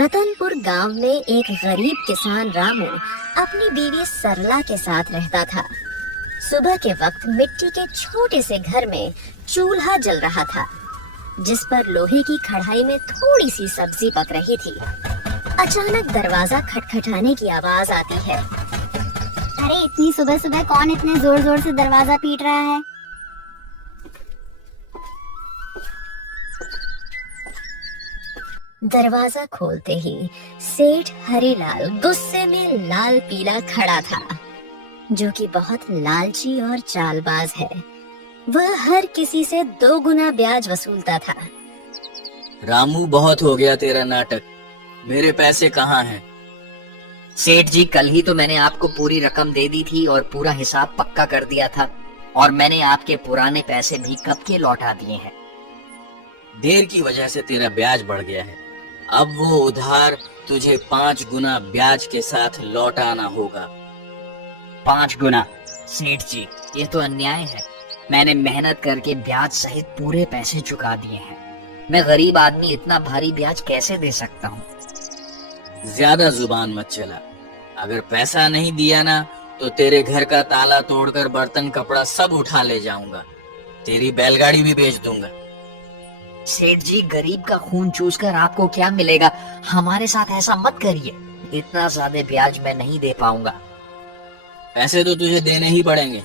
रतनपुर गांव में एक गरीब किसान रामू अपनी बीवी सरला के साथ रहता था। सुबह के वक्त मिट्टी के छोटे से घर में चूल्हा जल रहा था, जिस पर लोहे की कढ़ाई में थोड़ी सी सब्जी पक रही थी। अचानक दरवाजा खटखटाने की आवाज आती है। अरे इतनी सुबह सुबह कौन इतने जोर जोर से दरवाजा पीट रहा है? दरवाजा खोलते ही सेठ हरिलाल गुस्से में लाल पीला खड़ा था, जो कि बहुत लालची और चालबाज है। वह हर किसी से 2 गुना ब्याज वसूलता था। रामू, बहुत हो गया तेरा नाटक। मेरे पैसे कहाँ हैं? सेठ जी, कल ही तो मैंने आपको पूरी रकम दे दी थी और पूरा हिसाब पक्का कर दिया था, और मैंने आपके पुराने पैसे भी कब के लौटा दिए हैं। देर की वजह से तेरा ब्याज बढ़ गया है। अब वो उधार तुझे 5 गुना ब्याज के साथ लौटाना होगा। 5 गुना? सेठ जी, ये तो अन्याय है। मैंने मेहनत करके ब्याज सहित पूरे पैसे चुका दिए हैं। मैं गरीब आदमी इतना भारी ब्याज कैसे दे सकता हूँ? ज्यादा जुबान मत चला। अगर पैसा नहीं दिया ना, तो तेरे घर का ताला तोड़कर बर्तन कपड़ा सब उठा ले जाऊंगा। तेरी बैलगाड़ी भी बेच दूंगा। सेठ जी, गरीब का खून चूसकर आपको क्या मिलेगा? हमारे साथ ऐसा मत करिए। इतना ज्यादा ब्याज मैं नहीं दे पाऊंगा। पैसे तो तुझे देने ही पड़ेंगे।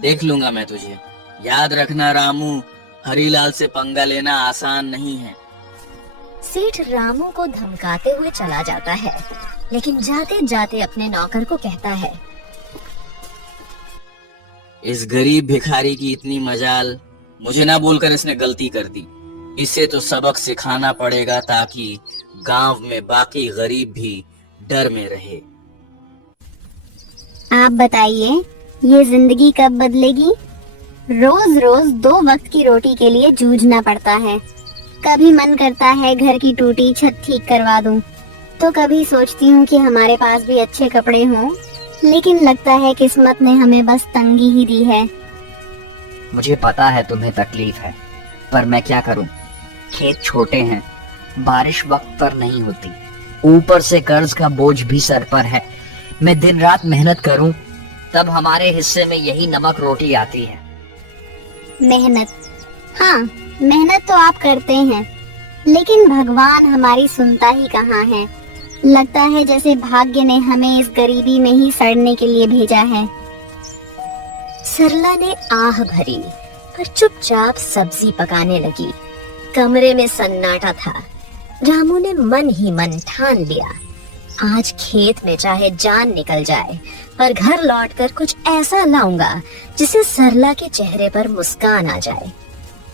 देख लूंगा मैं तुझे। याद रखना रामू, हरीलाल से पंगा लेना आसान नहीं है। सेठ रामू को धमकाते हुए चला जाता है, लेकिन जाते जाते अपने नौकर को कहता है, इस गरीब भिखारी की इतनी मजाल, मुझे ना बोलकर इसने गलती कर दी। इसे तो सबक सिखाना पड़ेगा, ताकि गांव में बाकी गरीब भी डर में रहे। आप बताइए, ये जिंदगी कब बदलेगी? रोज रोज 2 वक्त की रोटी के लिए जूझना पड़ता है। कभी मन करता है घर की टूटी छत ठीक करवा दूं, तो कभी सोचती हूँ कि हमारे पास भी अच्छे कपड़े हों, लेकिन लगता है किस्मत ने हमें बस तंगी ही दी है। मुझे पता है तुम्हें तकलीफ है, पर मैं क्या करूं? खेत छोटे हैं, बारिश वक्त पर नहीं होती, ऊपर से कर्ज का बोझ भी सर पर है। मैं दिन रात मेहनत करूं, तब हमारे हिस्से में यही नमक रोटी आती है। मेहनत? हाँ, मेहनत तो आप करते हैं, लेकिन भगवान हमारी सुनता ही कहाँ है। लगता है जैसे भाग्य ने हमें इस गरीबी में ही सड़ने के लिए भेजा है। सरला ने आह भरी, पर चुपचाप सब्जी पकाने लगी। कमरे में सन्नाटा था। रामू ने मन ही मन ठान लिया, आज खेत में चाहे जान निकल जाए, पर घर लौटकर कुछ ऐसा लाऊंगा जिससे सरला के चेहरे पर मुस्कान आ जाए।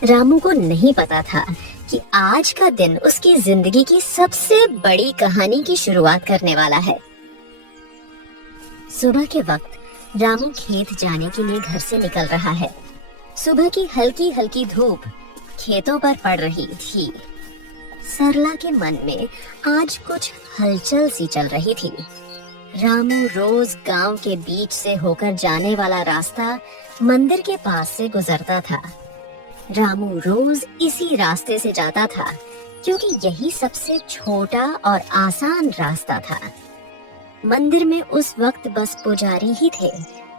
रामू को नहीं पता था कि आज का दिन उसकी जिंदगी की सबसे बड़ी कहानी की शुरुआत करने वाला है। सुबह के वक्त रामू खेत जाने के लिए घर से निकल रहा है। सुबह की हल्की हल्की धूप खेतों पर पड़ रही थी। सरला के मन में आज कुछ हलचल सी चल रही थी। रामू रोज गांव के बीच से होकर जाने वाला रास्ता मंदिर के पास से गुजरता था। रामू रोज इसी रास्ते से जाता था, क्योंकि यही सबसे छोटा और आसान रास्ता था। मंदिर में उस वक्त बस पुजारी ही थे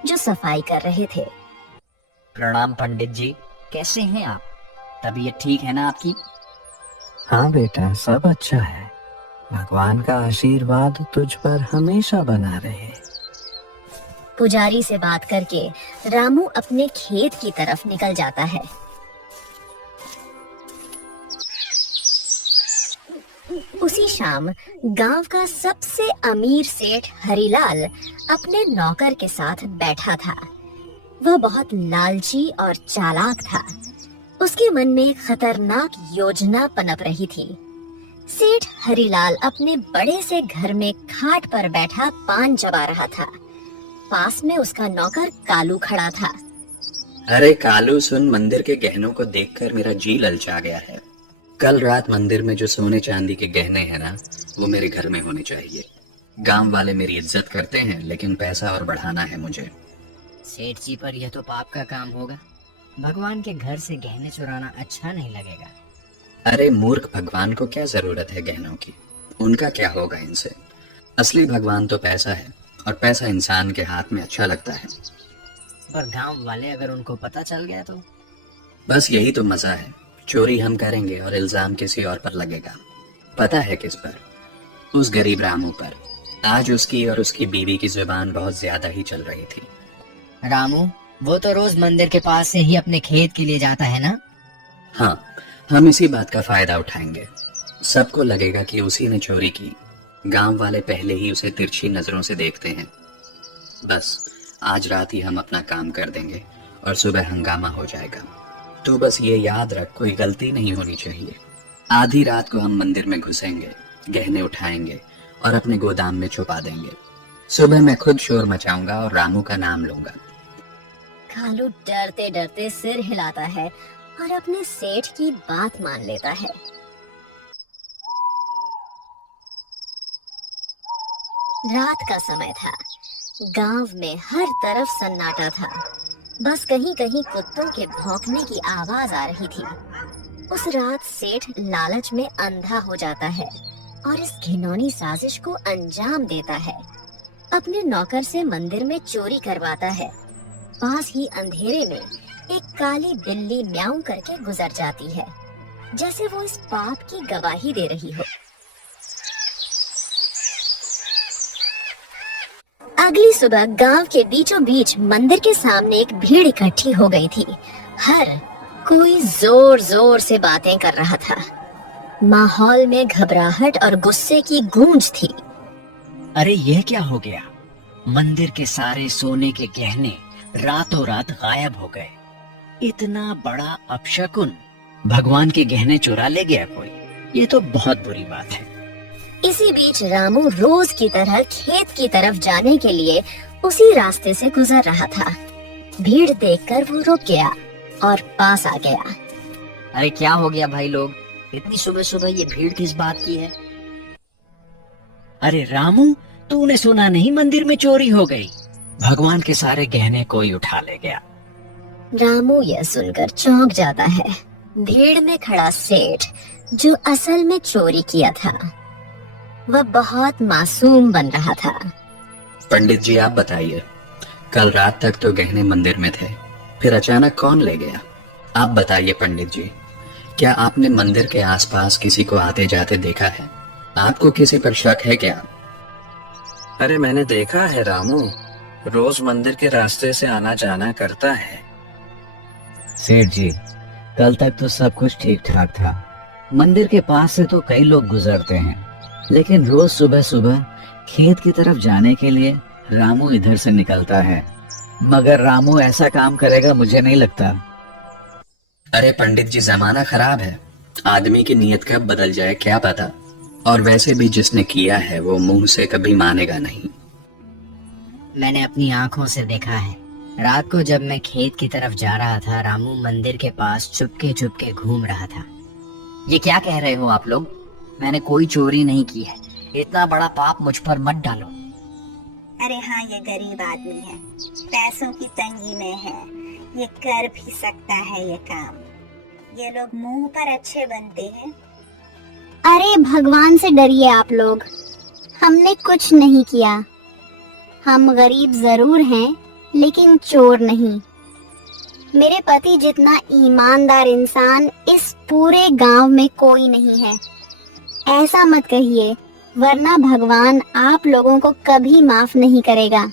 जो सफाई कर रहे थे। प्रणाम पंडित जी, कैसे हैं आप? तबीयत ठीक है ना आपकी? हाँ बेटा, सब अच्छा है। भगवान का आशीर्वाद तुझ पर हमेशा बना रहे। पुजारी से बात करके रामू अपने खेत की तरफ निकल जाता है। उसी शाम गांव का सबसे अमीर सेठ हरिलाल अपने नौकर के साथ बैठा था। वह बहुत लालची और चालाक था। उसके मन में एक खतरनाक योजना पनप रही थी। सेठ हरिलाल अपने बड़े से घर में खाट पर बैठा पान चबा रहा था। पास में उसका नौकर कालू खड़ा था। अरे कालू सुन, मंदिर के गहनों को देखकर मेरा जी ललचा गया है। कल रात मंदिर में जो सोने चांदी के गहने हैं ना, वो मेरे घर में होने चाहिए। गांव वाले मेरी इज्जत करते हैं, लेकिन पैसा और बढ़ाना है मुझे। सेठ जी, पर यह तो पाप का काम होगा। भगवान के घर से गहने चुराना अच्छा नहीं लगेगा। अरे मूर्ख, भगवान को क्या जरूरत है गहनों की? उनका क्या होगा इनसे? असली भगवान तो पैसा है, और पैसा इंसान के हाथ में अच्छा लगता है। पर गांव वाले अगर उनको पता चल गया तो? बस यही तो मजा है। चोरी हम करेंगे और इल्जाम किसी और पर लगेगा। पता है किस पर? उस गरीब रामू पर। आज उसकी और उसकी बीवी की जुबान बहुत ज्यादा ही चल रही थी। रामू, वो तो रोज मंदिर के पास से ही अपने खेत के लिए जाता है ना? हाँ, हम इसी बात का फायदा उठाएंगे। सबको लगेगा कि उसी ने चोरी की। गांव वाले पहले ही उसे तिरछी नजरों से देखते हैं। बस आज रात ही हम अपना काम कर देंगे और सुबह हंगामा हो जाएगा। तो बस ये याद रख, कोई गलती नहीं होनी चाहिए। आधी रात को हम मंदिर में घुसेंगे, गहने उठाएंगे और अपने गोदाम में छुपा देंगे। सुबह मैं खुद शोर मचाऊंगा और रामू का नाम लूंगा। कालू डरते डरते सिर हिलाता है और अपने सेठ की बात मान लेता है। रात का समय था। गांव में हर तरफ सन्नाटा था। बस कहीं कहीं कुत्तों के भौंकने की आवाज आ रही थी। उस रात सेठ लालच में अंधा हो जाता है और इस घिनौनी साजिश को अंजाम देता है। अपने नौकर से मंदिर में चोरी करवाता है। पास ही अंधेरे में एक काली बिल्ली म्याऊं करके गुजर जाती है, जैसे वो इस पाप की गवाही दे रही हो। अगली सुबह गांव के बीचों बीच मंदिर के सामने एक भीड़ इकट्ठी हो गई थी। हर कोई जोर जोर से बातें कर रहा था। माहौल में घबराहट और गुस्से की गूंज थी। अरे यह क्या हो गया? मंदिर के सारे सोने के गहने रातों रात गायब हो गए। इतना बड़ा अपशकुन, भगवान के गहने चुरा ले गया कोई। ये तो बहुत बुरी बात है। इसी बीच रामू रोज की तरह खेत की तरफ जाने के लिए उसी रास्ते से गुजर रहा था। भीड़ देखकर वो रुक गया और पास आ गया। अरे क्या हो गया भाई लोग? इतनी सुबह सुबह ये भीड़ किस बात की है? अरे रामू, तूने सुना नहीं मंदिर में चोरी हो गई? भगवान के सारे गहने कोई उठा ले गया। रामू यह सुनकर चौंक जाता है। भीड़ में खड़ा सेठ, जो असल में चोरी किया था, वह बहुत मासूम बन रहा था। पंडित जी आप बताइए, कल रात तक तो गहने मंदिर में थे, फिर अचानक कौन ले गया? आप बताइए पंडित जी, क्या आपने मंदिर के आसपास किसी को आते जाते देखा है? आपको किसी पर शक है क्या? अरे मैंने देखा है रामू, रोज मंदिर के रास्ते से आना जाना करता है। सेठ जी, कल तक तो सब कुछ ठीक ठाक था। मंदिर के पास से तो कई लोग गुजरते हैं, लेकिन रोज सुबह सुबह खेत की तरफ जाने के लिए रामू इधर से निकलता है। मगर रामू ऐसा काम करेगा मुझे नहीं लगता। अरे पंडित जी, जमाना खराब है, आदमी की नीयत कब बदल जाए क्या पता। और वैसे भी जिसने किया है वो मुंह से कभी मानेगा नहीं। मैंने अपनी आंखों से देखा है। रात को जब मैं खेत की तरफ जा रहा था, रामू मंदिर के पास चुपके चुपके घूम रहा था। ये क्या कह रहे हो आप लोग? मैंने कोई चोरी नहीं की है। इतना बड़ा पाप मुझ पर मत डालो। अरे हाँ, ये गरीब आदमी है, पैसों की तंगी में है, ये कर भी सकता है ये काम। ये लोग मुंह पर अच्छे बनते हैं। अरे भगवान से डरिए आप लोग, हमने कुछ नहीं किया। हम गरीब जरूर हैं, लेकिन चोर नहीं। मेरे पति जितना ईमानदार इंसान इस पूरे गांव में कोई नहीं है। ऐसा मत कहिए, वरना भगवान आप लोगों को कभी माफ नहीं करेगा।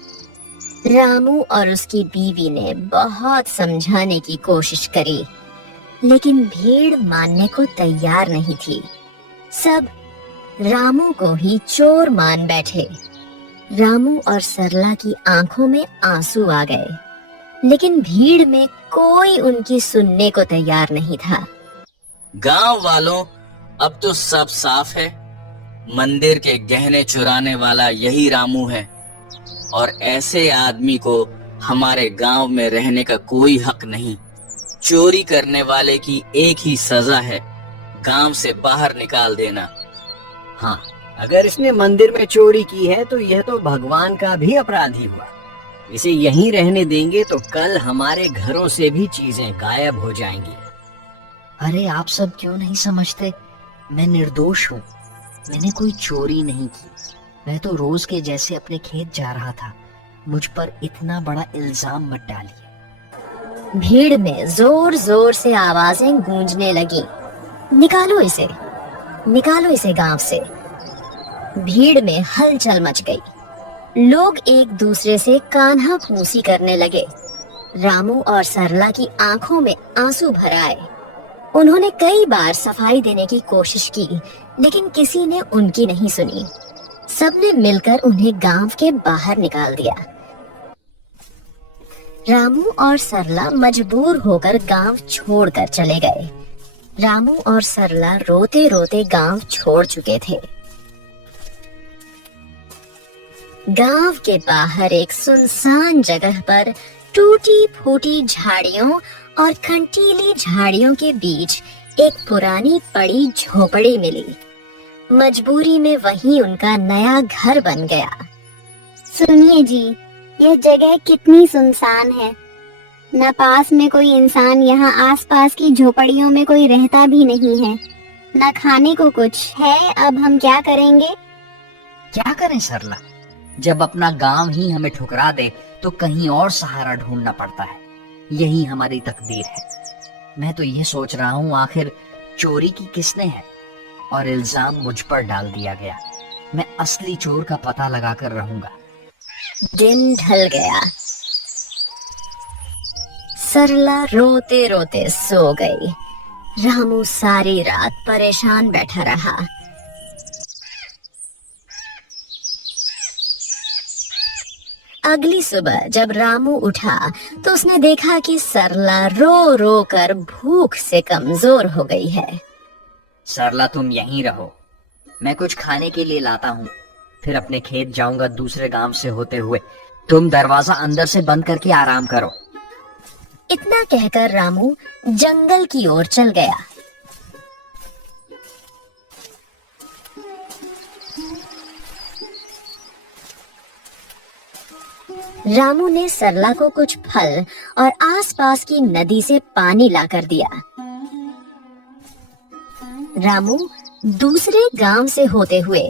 रामू और उसकी बीवी ने बहुत समझाने की कोशिश करी, लेकिन भीड़ मानने को तैयार नहीं थी। सब रामू को ही चोर मान बैठे। रामू और सरला की आंखों में आंसू आ गए, लेकिन भीड़ में कोई उनकी सुनने को तैयार नहीं था। गांव वालों, अब तो सब साफ है। मंदिर के गहने चुराने वाला यही रामू है, और ऐसे आदमी को हमारे गांव में रहने का कोई हक नहीं। चोरी करने वाले की एक ही सजा है, गांव से बाहर निकाल देना। हाँ, अगर इसने मंदिर में चोरी की है तो यह तो भगवान का भी अपराधी हुआ। इसे यहीं रहने देंगे तो कल हमारे घरों से भी चीजें गायब हो जाएंगी। अरे आप सब क्यों नहीं समझते? मैं निर्दोष हूँ। मैंने कोई चोरी नहीं की। मैं तो रोज के जैसे अपने खेत जा रहा था। मुझ पर इतना बड़ा इल्जाम मत डालिए। भीड़ में जोर जोर से आवाजें गूंजने लगी। निकालो इसे, निकालो इसे गांव से। भीड़ में हलचल मच गई। लोग एक दूसरे से कान्हा फूंसी करने लगे। रामू और सरला की आंखों में आंसू भर आए। उन्होंने कई बार सफाई देने की कोशिश की, लेकिन किसी ने उनकी नहीं सुनी। सबने मिलकर उन्हें गांव के बाहर निकाल दिया। रामू और सरला मजबूर होकर गांव छोड़कर चले गए। रामू और सरला रोते रोते गांव छोड़ चुके थे। गांव के बाहर एक सुनसान जगह पर टूटी फूटी झाड़ियों और कंटीली झाड़ियों के बीच एक पुरानी पड़ी झोपड़ी मिली। मजबूरी में वहीं उनका नया घर बन गया। सुनिए जी, यह जगह कितनी सुनसान है। न पास में कोई इंसान, यहाँ आसपास की झोपड़ियों में कोई रहता भी नहीं है। न खाने को कुछ है। अब हम क्या करेंगे? क्या करें सरला? जब अपना गांव ही हमें ठुकरा दे तो कहीं और सहारा ढूंढना पड़ता है। यही हमारी तकदीर है। मैं तो ये सोच रहा हूँ, आखिर चोरी की किसने है और इल्जाम मुझ पर डाल दिया गया। मैं असली चोर का पता लगाकर रहूंगा। दिन ढल गया। सरला रोते रोते सो गई। रामू सारी रात परेशान बैठा रहा। अगली सुबह जब रामू उठा तो उसने देखा कि सरला रो रो कर भूख से कमजोर हो गई है। सरला, तुम यहीं रहो, मैं कुछ खाने के लिए लाता हूँ। फिर अपने खेत जाऊंगा दूसरे गांव से होते हुए। तुम दरवाजा अंदर से बंद करके आराम करो। इतना कहकर रामू जंगल की ओर चल गया। रामू ने सरला को कुछ फल और आसपास की नदी से पानी लाकर दिया। रामू दूसरे गांव से होते हुए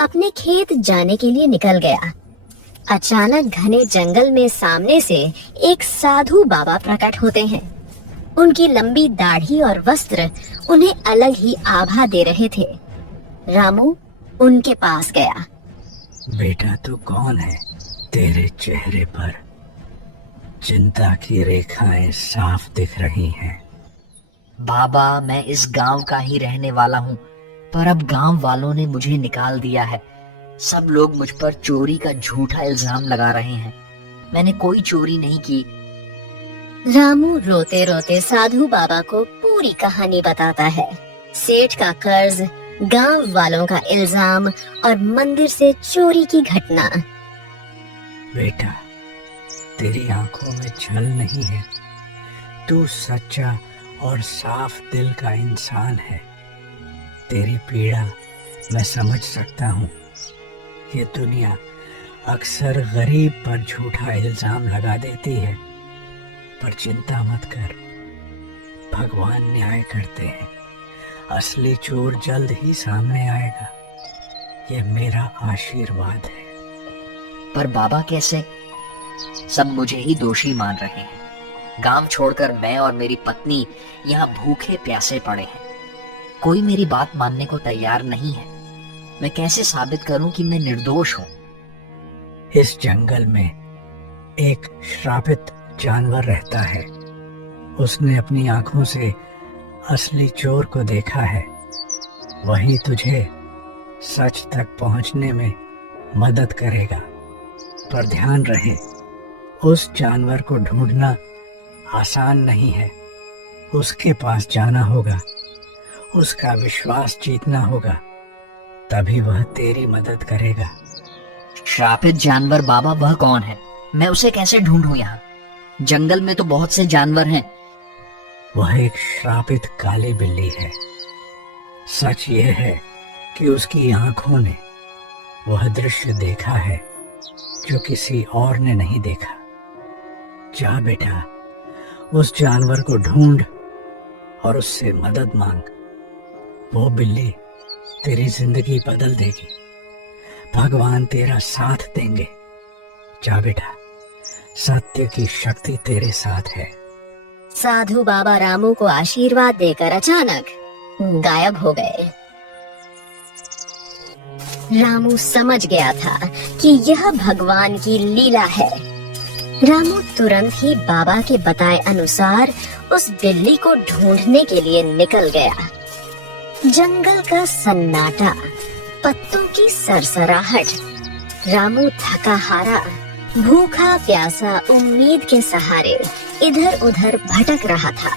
अपने खेत जाने के लिए निकल गया। अचानक घने जंगल में सामने से एक साधु बाबा प्रकट होते हैं। उनकी लंबी दाढ़ी और वस्त्र उन्हें अलग ही आभा दे रहे थे। रामू उनके पास गया। बेटा, तू कौन है? तेरे चेहरे पर चिंता की रेखाएं साफ दिख रही हैं। बाबा, मैं इस गांव का ही रहने वाला हूँ, पर अब गांव वालों ने मुझे निकाल दिया है। सब लोग मुझ पर चोरी का झूठा इल्जाम लगा रहे हैं। मैंने कोई चोरी नहीं की। रामू रोते रोते साधु बाबा को पूरी कहानी बताता है। सेठ का कर्ज, गांव वालों का इल्जाम और मंदिर से चोरी की घटना। बेटा, तेरी आंखों में छल नहीं है। तू सच्चा और साफ दिल का इंसान है। तेरी पीड़ा मैं समझ सकता हूँ। ये दुनिया अक्सर गरीब पर झूठा इल्जाम लगा देती है, पर चिंता मत कर, भगवान न्याय करते हैं। असली चोर जल्द ही सामने आएगा। ये मेरा आशीर्वाद है। पर बाबा, कैसे? सब मुझे ही दोषी मान रहे हैं। गांव छोड़कर मैं और मेरी पत्नी यहाँ भूखे प्यासे पड़े हैं। कोई मेरी बात मानने को तैयार नहीं है। मैं कैसे साबित करूं कि मैं निर्दोष हूं? इस जंगल में एक श्रापित जानवर रहता है। उसने अपनी आंखों से असली चोर को देखा है। वही तुझे सच तक पहुंचने में मदद करेगा। पर ध्यान रहे, उस जानवर को ढूंढना आसान नहीं है। उसके पास जाना होगा, उसका विश्वास जीतना होगा, तभी वह तेरी मदद करेगा। श्रापित जानवर बाबा, वह कौन है? मैं उसे कैसे ढूंढूं? यहाँ जंगल में तो बहुत से जानवर हैं। वह एक श्रापित काली बिल्ली है। सच यह है कि उसकी आंखों ने वह दृश्य देखा है जो किसी और ने नहीं देखा। जा बेटा, उस जानवर को ढूंढ और उससे मदद मांग। वो बिल्ली तेरी जिंदगी बदल देगी। भगवान तेरा साथ देंगे। जा बेटा, सत्य की शक्ति तेरे साथ है। साधु बाबा रामू को आशीर्वाद देकर अचानक गायब हो गए। रामू समझ गया था कि यह भगवान की लीला है। रामू तुरंत ही बाबा के बताए अनुसार उस बिल्ली को ढूंढने के लिए निकल गया। जंगल का सन्नाटा, पत्तों की सरसराहट, रामू थका हारा, भूखा प्यासा उम्मीद के सहारे इधर उधर भटक रहा था।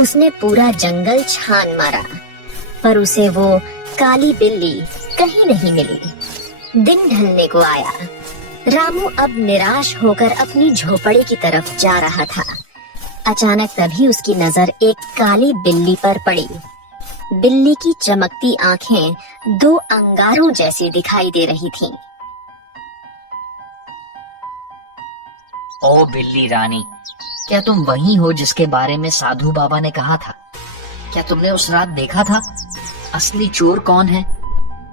उसने पूरा जंगल छान मारा, पर उसे वो काली बिल्ली कहीं नहीं मिली। दिन ढलने को आया। रामू अब निराश होकर अपनी झोपड़ी की तरफ जा रहा था। अचानक तभी उसकी नजर एक काली बिल्ली पर पड़ी। बिल्ली की चमकती आंखें दो अंगारों जैसी दिखाई दे रही थीं। ओ बिल्ली रानी, क्या तुम वही हो जिसके बारे में साधु बाबा ने कहा था? क्या तुमने उस रात देखा था? असली चोर कौन है?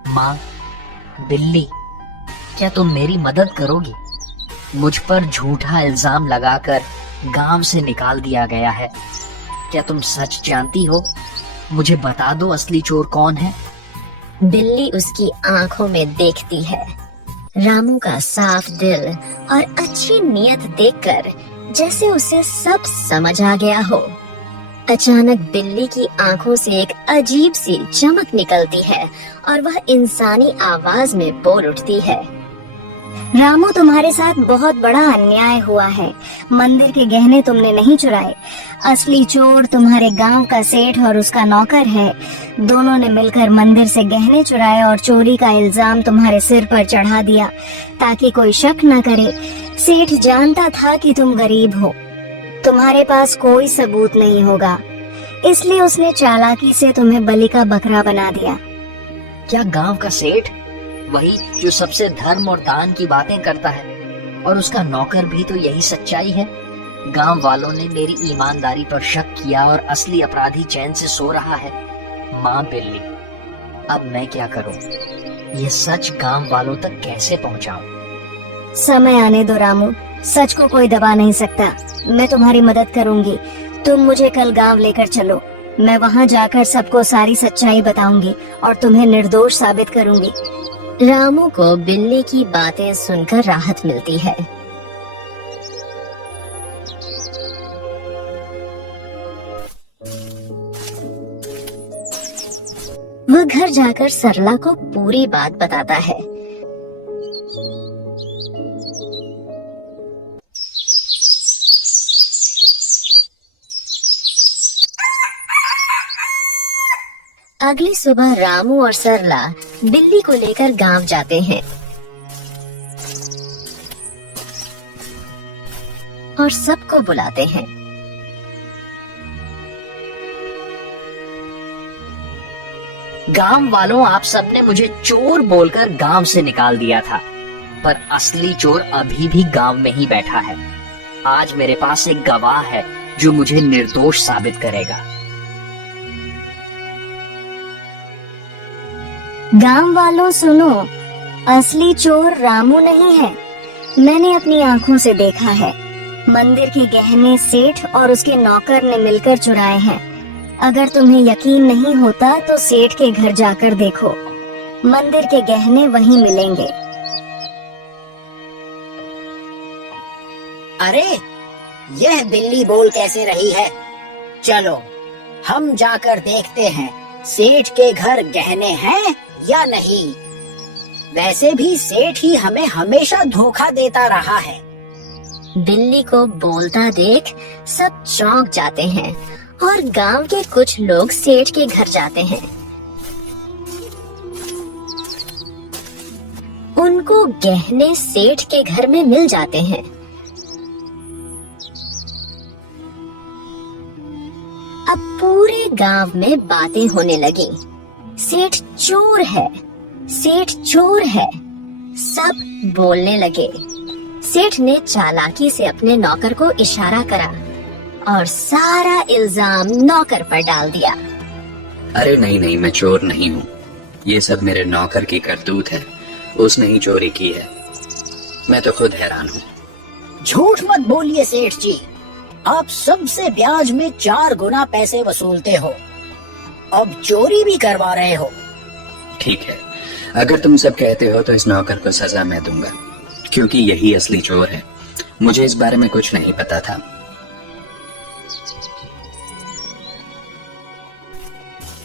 माँ, बिल्ली, क्या तुम मेरी मदद करोगी? मुझ पर झूठा इल्जाम लगाकर गांव से निकाल दिया गया है। क्या तुम सच जानती हो? मुझे बता दो, असली चोर कौन है? बिल्ली उसकी आंखों में देखती है। रामू का साफ दिल और अच्छी नियत देखकर जैसे उसे सब समझ आ गया हो। अचानक बिल्ली की आंखों से एक अजीब सी चमक निकलती है और वह इंसानी आवाज में बोल उठती है। रामू, तुम्हारे साथ बहुत बड़ा अन्याय हुआ है। मंदिर के गहने तुमने नहीं चुराए। असली चोर तुम्हारे गांव का सेठ और उसका नौकर है। दोनों ने मिलकर मंदिर से गहने चुराए और चोरी का इल्जाम तुम्हारे सिर पर चढ़ा दिया ताकि कोई शक न करे। सेठ जानता था कि तुम गरीब हो, तुम्हारे पास कोई सबूत नहीं होगा, इसलिए उसने चालाकी से तुम्हें बलि का बकरा बना दिया। क्या गांव का सेठ, वही जो सबसे धर्म और दान की बातें करता है, और उसका नौकर भी तो यही सच्चाई है? गांव वालों ने मेरी ईमानदारी पर शक किया और असली अपराधी चैन से सो रहा है। माँ बिल्ली, अब मैं क्या करूं? ये सच गांव वालों तक कैसे पहुंचाऊं? समय आने दो रामू, सच को कोई दबा नहीं सकता। मैं तुम्हारी मदद करूंगी। तुम मुझे कल गांव लेकर चलो। मैं वहां जाकर सबको सारी सच्चाई बताऊंगी और तुम्हें निर्दोष साबित करूंगी। रामू को बिल्ली की बातें सुनकर राहत मिलती है। वह घर जाकर सरला को पूरी बात बताता है। अगली सुबह रामू और सरला बिल्ली को लेकर गांव जाते हैं और सबको बुलाते हैं। गांव वालों, आप सबने मुझे चोर बोलकर गांव से निकाल दिया था, पर असली चोर अभी भी गांव में ही बैठा है। आज मेरे पास एक गवाह है जो मुझे निर्दोष साबित करेगा। गांव वालों सुनो, असली चोर रामू नहीं है। मैंने अपनी आंखों से देखा है। मंदिर के गहने सेठ और उसके नौकर ने मिलकर चुराए हैं। अगर तुम्हें यकीन नहीं होता तो सेठ के घर जाकर देखो, मंदिर के गहने वहीं मिलेंगे। अरे, यह बिल्ली बोल कैसे रही है? चलो हम जाकर देखते हैं सेठ के घर गहने हैं या नहीं। वैसे भी सेठ ही हमें हमेशा धोखा देता रहा है। बिल्ली को बोलता देख सब चौंक जाते हैं और गांव के कुछ लोग सेठ के घर जाते हैं। उनको गहने सेठ के घर में मिल जाते हैं। अब पूरे गांव में बातें होने लगी। सेठ चोर है, सेठ चोर है, सब बोलने लगे। सेठ ने चालाकी से अपने नौकर को इशारा करा और सारा इल्जाम नौकर पर डाल दिया। अरे नहीं नहीं, मैं चोर नहीं हूँ। ये सब मेरे नौकर की करतूत है, उसने ही चोरी की है। मैं तो खुद हैरान हूँ। झूठ मत बोलिए सेठ जी, आप सबसे ब्याज में 4 गुना पैसे वसूलते हो, अब चोरी भी करवा रहे हो। ठीक है, अगर तुम सब कहते हो तो इस नौकर को सजा मैं दूंगा, क्योंकि यही असली चोर है। मुझे इस बारे में कुछ नहीं पता था।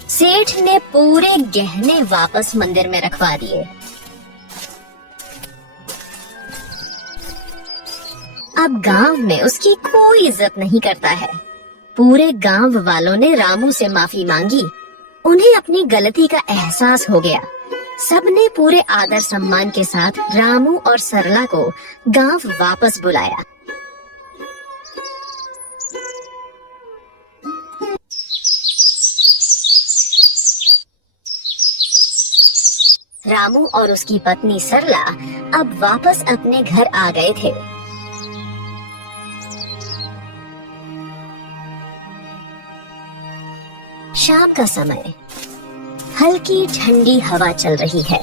सेठ ने पूरे गहने वापस मंदिर में रखवा दिए। अब गांव में उसकी कोई इज्जत नहीं करता है। पूरे गांव वालों ने रामू से माफी मांगी। उन्हें अपनी गलती का एहसास हो गया। सबने पूरे आदर सम्मान के साथ रामू और सरला को गांव वापस बुलाया। रामू और उसकी पत्नी सरला अब वापस अपने घर आ गए थे। शाम का समय, हल्की ठंडी हवा चल रही है।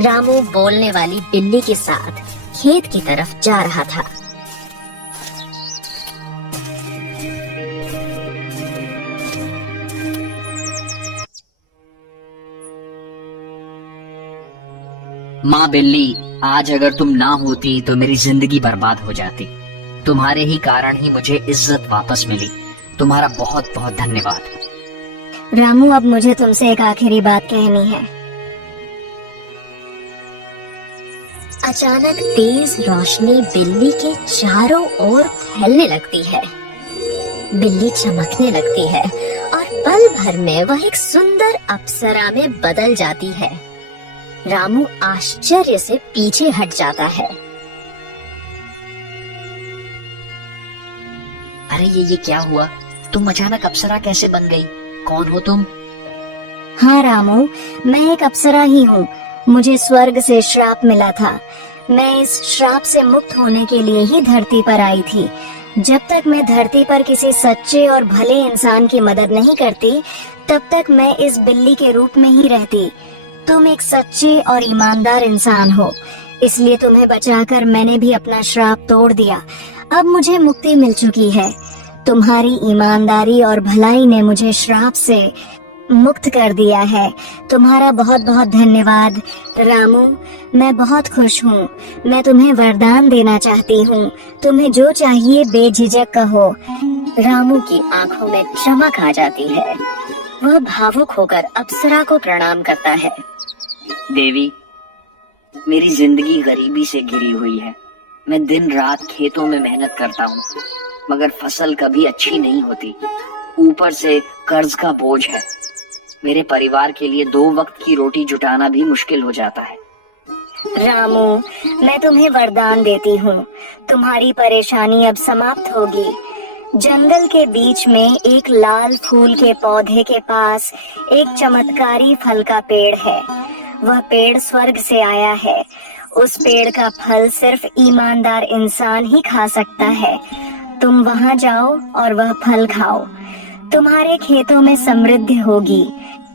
रामू बोलने वाली बिल्ली के साथ खेत की तरफ जा रहा था। माँ बिल्ली, आज अगर तुम ना होती तो मेरी जिंदगी बर्बाद हो जाती। तुम्हारे ही कारण ही मुझे इज्जत वापस मिली। तुम्हारा बहुत बहुत धन्यवाद। रामू, अब मुझे तुमसे एक आखिरी बात कहनी है। अचानक तेज रोशनी बिल्ली के चारों ओर फैलने लगती है। बिल्ली चमकने लगती है और पल भर में वह एक सुंदर अप्सरा में बदल जाती है। रामू आश्चर्य से पीछे हट जाता है। अरे ये क्या हुआ? तुम अचानक अप्सरा कैसे बन गई? कौन हो तुम? हाँ रामू, मैं एक अप्सरा ही हूँ। मुझे स्वर्ग से श्राप मिला था। मैं इस श्राप से मुक्त होने के लिए ही धरती पर आई थी। जब तक मैं धरती पर किसी सच्चे और भले इंसान की मदद नहीं करती, तब तक मैं इस बिल्ली के रूप में ही रहती। तुम एक सच्चे और ईमानदार इंसान हो, इसलिए तुम्हें बचाकर मैंने भी अपना श्राप तोड़ दिया। अब मुझे मुक्ति मिल चुकी है। तुम्हारी ईमानदारी और भलाई ने मुझे श्राप से मुक्त कर दिया है। तुम्हारा बहुत बहुत धन्यवाद रामू। मैं बहुत खुश हूँ। मैं तुम्हें वरदान देना चाहती हूँ। तुम्हें जो चाहिए बेझिझक कहो। रामू की आंखों में चमक आ जाती है। वह भावुक होकर अप्सरा को प्रणाम करता है। देवी, मेरी जिंदगी गरीबी से घिरी हुई है। मैं दिन रात खेतों में मेहनत करता हूँ, मगर फसल कभी अच्छी नहीं होती। ऊपर से कर्ज का बोझ है। मेरे परिवार के लिए 2 वक्त की रोटी जुटाना भी मुश्किल हो जाता है। रामू, मैं तुम्हें वरदान देती हूँ। तुम्हारी परेशानी अब समाप्त होगी। जंगल के बीच में एक लाल फूल के पौधे के पास एक चमत्कारी फल का पेड़ है। वह पेड़ स्वर्ग से आया है। उस पेड़ का फल सिर्फ ईमानदार इंसान ही खा सकता है। तुम वहाँ जाओ और वह फल खाओ। तुम्हारे खेतों में समृद्धि होगी,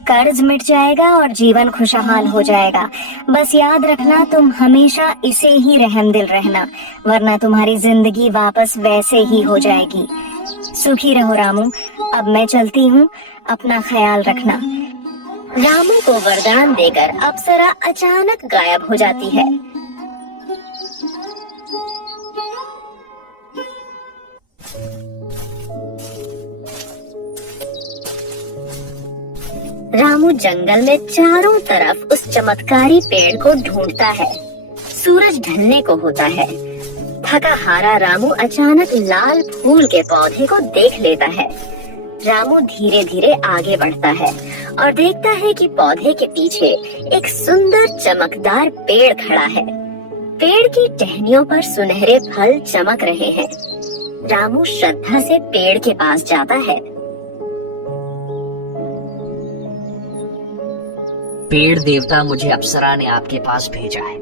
कर्ज मिट जाएगा और जीवन खुशहाल हो जाएगा। बस याद रखना, तुम हमेशा इसे ही रहमदिल रहना, वरना तुम्हारी जिंदगी वापस वैसे ही हो जाएगी। सुखी रहो रामू। अब मैं चलती हूँ, अपना ख्याल रखना। रामू को वरदान देकर अप्सरा अचानक गायब हो जाती है। रामू जंगल में चारों तरफ उस चमत्कारी पेड़ को ढूंढता है। सूरज ढलने को होता है। थका हारा रामू अचानक लाल फूल के पौधे को देख लेता है। रामू धीरे धीरे आगे बढ़ता है और देखता है कि पौधे के पीछे एक सुंदर चमकदार पेड़ खड़ा है। पेड़ की टहनियों पर सुनहरे फल चमक रहे हैं। रामू श्रद्धा से पेड़ के पास जाता है। पेड़ देवता, मुझे अप्सरा ने आपके पास भेजा है।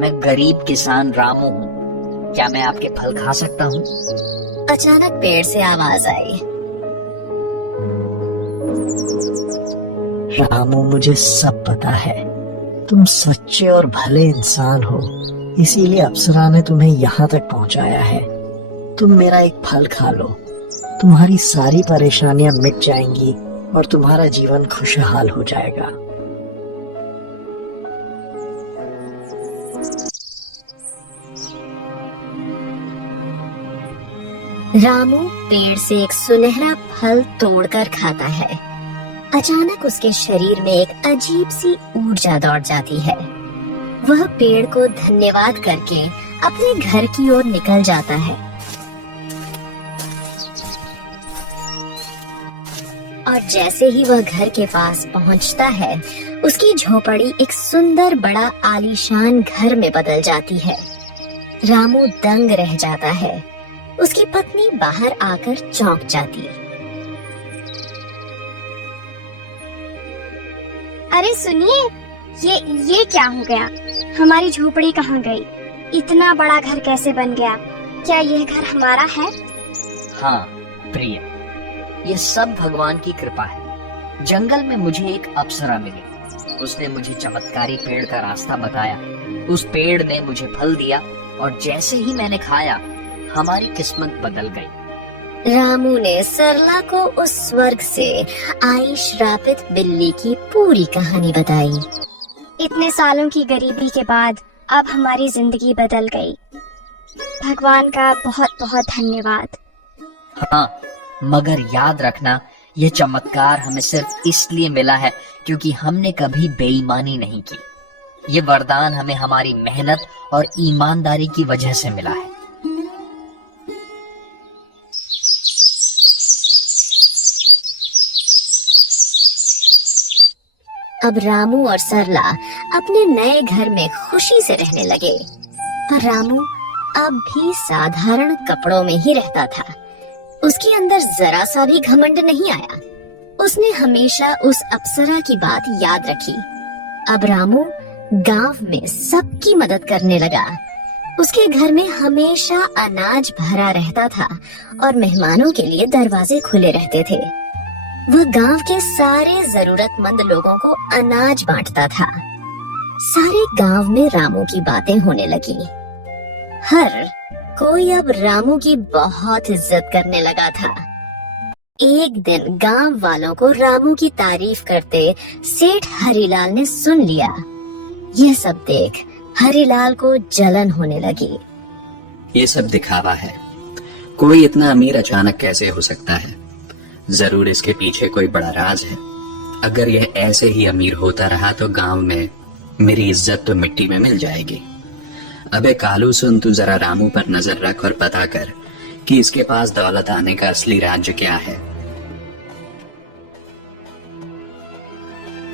मैं गरीब किसान रामू हूँ। क्या मैं आपके फल खा सकता हूँ? अचानक पेड़ से आवाज आई। रामू, मुझे सब पता है। तुम सच्चे और भले इंसान हो, इसीलिए अप्सरा ने तुम्हें यहाँ तक पहुँचाया है। तुम मेरा एक फल खा लो, तुम्हारी सारी परेशानियां मिट जाएंगी और तुम्हारा जीवन खुशहाल हो जाएगा। रामू पेड़ से एक सुनहरा फल तोड़कर खाता है। अचानक उसके शरीर में एक अजीब सी ऊर्जा दौड़ जाती है। वह पेड़ को धन्यवाद करके अपने घर की ओर निकल जाता है। और जैसे ही वह घर के पास पहुंचता है, उसकी झोपड़ी एक सुंदर बड़ा आलीशान घर में बदल जाती है। रामू दंग रह जाता है। उसकी पत्नी बाहर आकर चौंक जाती है। अरे सुनिए, ये क्या हो गया? हमारी झोपड़ी कहाँ गई? इतना बड़ा घर कैसे बन गया? क्या यह घर हमारा है? हाँ प्रिय, ये सब भगवान की कृपा है। जंगल में मुझे एक अप्सरा मिली। उसने मुझे चमत्कारी पेड़ का रास्ता बताया। उस पेड़ ने मुझे फल दिया और जैसे ही मैंने खाया, हमारी किस्मत बदल गई। रामू ने सरला को उस स्वर्ग से आई श्रापित बिल्ली की पूरी कहानी बताई। इतने सालों की गरीबी के बाद अब हमारी जिंदगी बदल गई। भगवान का बहुत बहुत धन्यवाद। हाँ, मगर याद रखना, ये चमत्कार हमें सिर्फ इसलिए मिला है क्योंकि हमने कभी बेईमानी नहीं की। ये वरदान हमें हमारी मेहनत और ईमानदारी की वजह से मिला है। अब रामू और सरला अपने नए घर में खुशी से रहने लगे। पर रामू अब भी साधारण कपड़ों में ही रहता था। उसके अंदर जरा सा भी घमंड नहीं आया। उसने हमेशा उस अप्सरा की बात याद रखी। अब रामू गांव में सबकी मदद करने लगा। उसके घर में हमेशा अनाज भरा रहता था और मेहमानों के लिए दरवाजे खुले रहते थे। वह गांव के सारे जरूरतमंद लोगों को अनाज बांटता था। सारे गांव में रामू की बातें होने लगी। हर कोई अब रामू की बहुत इज्जत करने लगा था। एक दिन गांव वालों को रामू की तारीफ करते सेठ हरिलाल ने सुन लिया। यह सब देख हरिलाल को जलन होने लगी। ये सब दिखावा है। कोई इतना अमीर अचानक कैसे हो सकता है? जरूर इसके पीछे कोई बड़ा राज है। अगर यह ऐसे ही अमीर होता रहा तो गांव में मेरी इज्जत तो मिट्टी में मिल जाएगी। अबे कालू सुन, तू जरा रामू पर नजर रख और पता कर कि इसके पास दौलत आने का असली राज्य क्या है।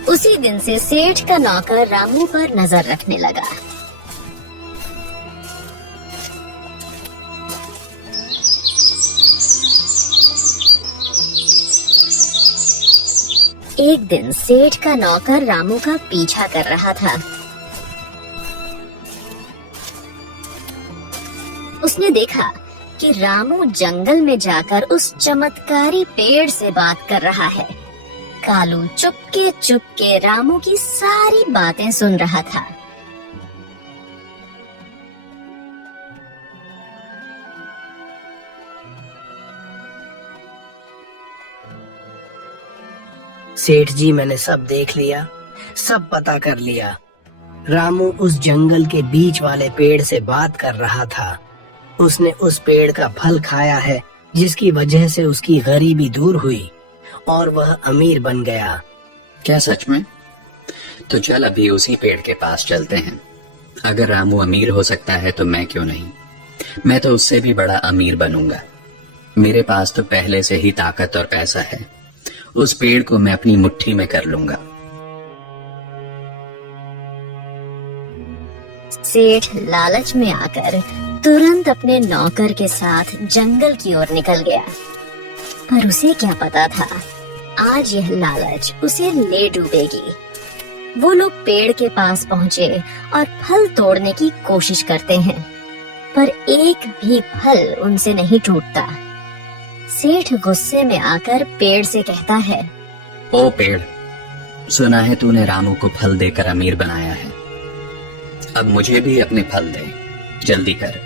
उसी दिन से सेठ का नौकर रामू पर नजर रखने लगा। एक दिन सेठ का नौकर रामू का पीछा कर रहा था। उसने देखा कि रामू जंगल में जाकर उस चमत्कारी पेड़ से बात कर रहा है। कालू चुपके चुपके रामू की सारी बातें सुन रहा था। सेठ जी, मैंने सब देख लिया, सब पता कर लिया। रामू उस जंगल के बीच वाले पेड़ से बात कर रहा था। उसने उस पेड़ का फल खाया है, जिसकी वजह से उसकी गरीबी दूर हुई और वह अमीर बन गया। क्या सच में? तो चल अभी उसी पेड़ के पास चलते हैं। अगर रामू अमीर हो सकता है तो मैं क्यों नहीं? मैं तो उससे भी बड़ा अमीर बनूंगा। मेरे पास तो पहले से ही ताकत और पैसा है। उस पेड़ को मैं अपनी मुट्ठी में कर लूंगा। सेठ लालच में आकर तुरंत अपने नौकर के साथ जंगल की ओर निकल गया। पर उसे क्या पता था, आज यह लालच उसे ले डूबेगी। वो लोग पेड़ के पास पहुँचे और फल तोड़ने की कोशिश करते हैं, पर एक भी फल उनसे नहीं टूटता। सेठ गुस्से में आकर पेड़ से कहता है, ओ पेड़, सुना है तूने रामू को फल देकर अमीर बनाया है। अब मुझे भी अपने फल दे, जल्दी कर।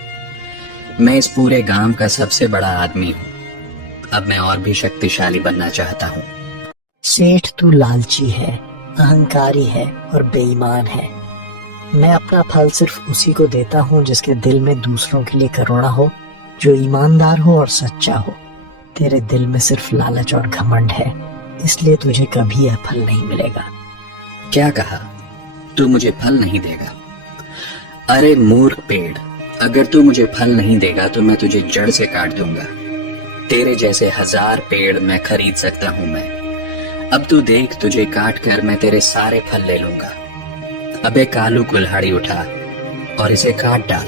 मैं इस पूरे गांव का सबसे बड़ा आदमी हूँ। अब मैं और भी शक्तिशाली बनना चाहता हूँ। सेठ, तू लालची है, अहंकारी है और बेईमान है। मैं अपना फल सिर्फ उसी को देता हूँ जिसके दिल में दूसरों के लिए करुणा हो, जो ईमानदार हो और सच्चा हो। तेरे दिल में सिर्फ लालच और घमंड है, इसलिए तुझे कभी यह फल नहीं मिलेगा। क्या कहा? तू मुझे फल नहीं देगा? अरे मूर्ख पेड़, अगर तू मुझे फल नहीं देगा तो मैं तुझे जड़ से काट दूंगा। तेरे जैसे 1000 पेड़ मैं खरीद सकता हूँ मैं। अब तू देख, तुझे काट कर मैं तेरे सारे फल ले लूंगा। अबे कालू, कुल्हाड़ी उठा और इसे काट डाल।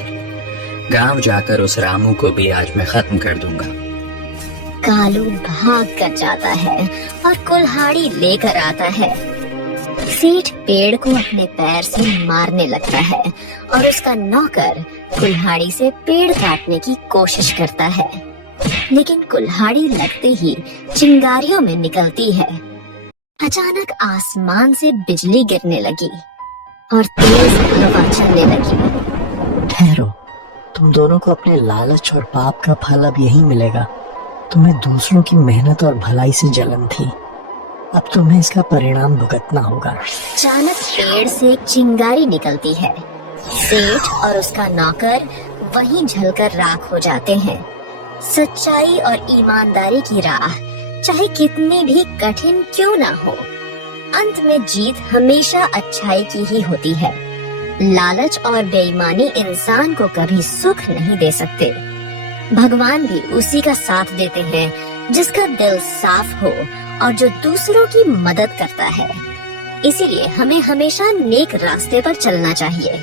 गांव जाकर उस रामू को भी आज मैं खत्म कर दूंगा। कालू भाग कर जाता है और कुल्हाड़ी लेकर आता है। सेठ पेड़ को अपने पैर से मारने लगता है और उसका नौकर कुल्हाड़ी से पेड़ काटने की कोशिश करता है, लेकिन कुल्हाड़ी लगते ही चिंगारियों में निकलती है। अचानक आसमान से बिजली गिरने लगी और तेज हवा चलने लगी। ठहरो, तुम दोनों को अपने लालच और पाप का फल अब यही मिलेगा। तुम्हें दूसरों की मेहनत और भलाई से जलन थी, अब तुम्हें इसका परिणाम भुगतना होगा। अचानक पेड़ से एक चिंगारी निकलती है। सेठ और उसका नौकर वहीं जलकर राख हो जाते हैं। सच्चाई और ईमानदारी की राह चाहे कितनी भी कठिन क्यों ना हो, अंत में जीत हमेशा अच्छाई की ही होती है। लालच और बेईमानी इंसान को कभी सुख नहीं दे सकते। भगवान भी उसी का साथ देते हैं जिसका दिल साफ हो और जो दूसरों की मदद करता है। इसीलिए हमें हमेशा नेक रास्ते पर चलना चाहिए।